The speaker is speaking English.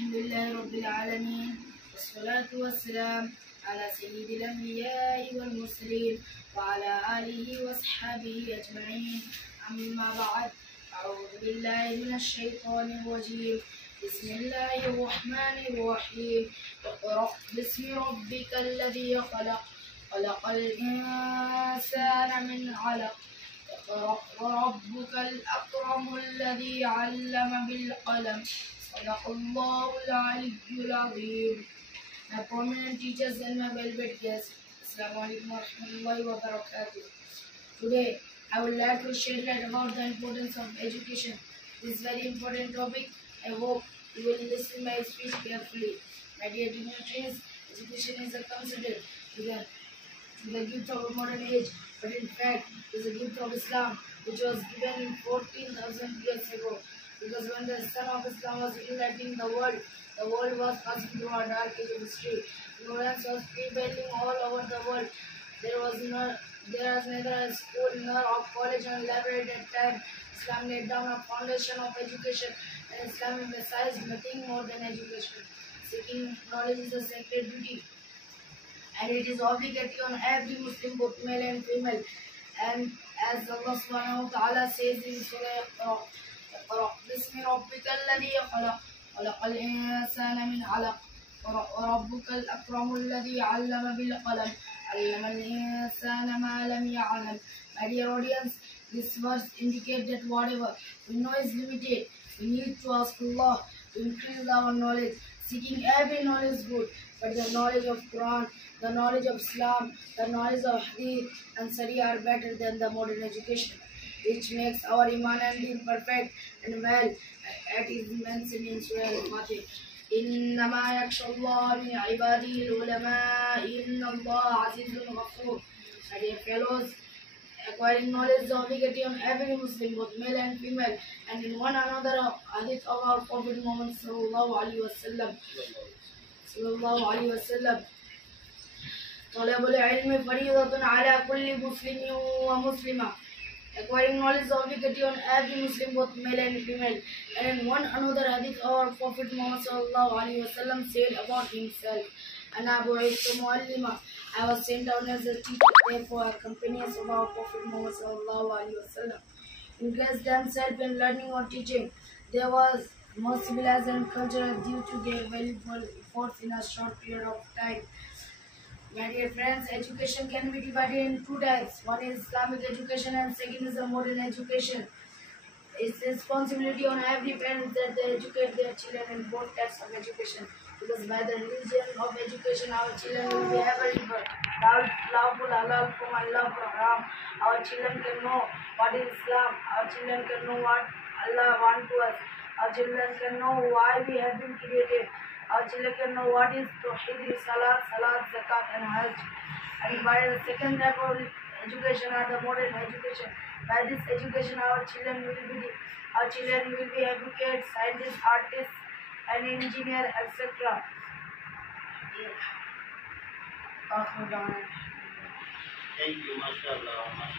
الحمد لله رب العالمين، والصلاة والسلام على سيد الأنبياء والمرسلين وعلى آله وأصحابه أجمعين. أما بعد، أعوذ بالله من الشيطان الرجيم. بسم الله الرحمن الرحيم. اقرأ باسم ربك الذي خلق، خلق الإنسان من علق. اقرأ وربك الأكرم الذي علم بالقلم. صدق الله العلي العظيم. My prominent teachers and my well-paid guests, Assalamu alaikum wa rahmatullahi wa barakatuh. Today, I would like to shed light about the importance of education. This very important topic. I hope you will listen my speech carefully. My dear dignitaries, education is considered to the gift of a modern age, but in fact, it is a gift of Islam, which was given 14,000 years ago. Because when the sun of Islam was illuminating the world was passing through a dark age of history. Ignorance was prevailing all over the world. There was neither a school nor a college or library at that time. Islam laid down a foundation of education, and Islam emphasized nothing more than education. Seeking knowledge is a sacred duty, and it is obligatory on every Muslim, both male and female. And as Allah subhanahu wa ta'ala says in Surah Iqra, بسم ربك الذي خلق، خلق الإنسان من علق، وربك الأكرم الذي علم بالقلم، علم الإنسان ما لم يعلم. My dear audience, this verse indicates that whatever we know is limited. We need to ask Allah to increase our knowledge. Seeking every knowledge is good, but the knowledge of Quran, the knowledge of Islam, the knowledge of Hadith and Sharia are better than the modern education, which makes our iman and deen perfect and well. It is mentioned in Surah Al-Fatih. إنما يخشى الله من عباده العلماء إن الله عزيز غفور. My dear fellows, acquiring knowledge is obligatory on every Muslim, both male and female, and in one another hadith of our Prophet Muhammad sallallahu alaihi wasallam. طلب العلم فريضة على كل مسلم ومسلمة. Acquiring knowledge is obligatory on every Muslim, both male and female. And in one another hadith, our Prophet Muhammad sallallahu alaihi wasallam said about himself, "Ana bu'ithtu mu'allima." I was sent down as a teacher, therefore companions of our Prophet Muhammad sallallahu alaihi wasallam engaged themselves in learning or teaching. There was more civilized and cultural due to their valuable efforts in a short period of time. My dear friends, education can be divided in two types. One is Islamic education and second is the modern education. It's responsibility on every parent that they educate their children in both types of education. Because by the religion of education, our children will be ever lawful halal from Allah from haram. Our children can know what is Islam. Our children can know what Allah wants to us. Our children can know why we have been created. Our children can know what is Tawheed, Salat, Zakat and Hajj. And by the second type of education are the modern education. By this education our children will be advocates, scientists, artists and engineers, etc. Thank you, mashallah.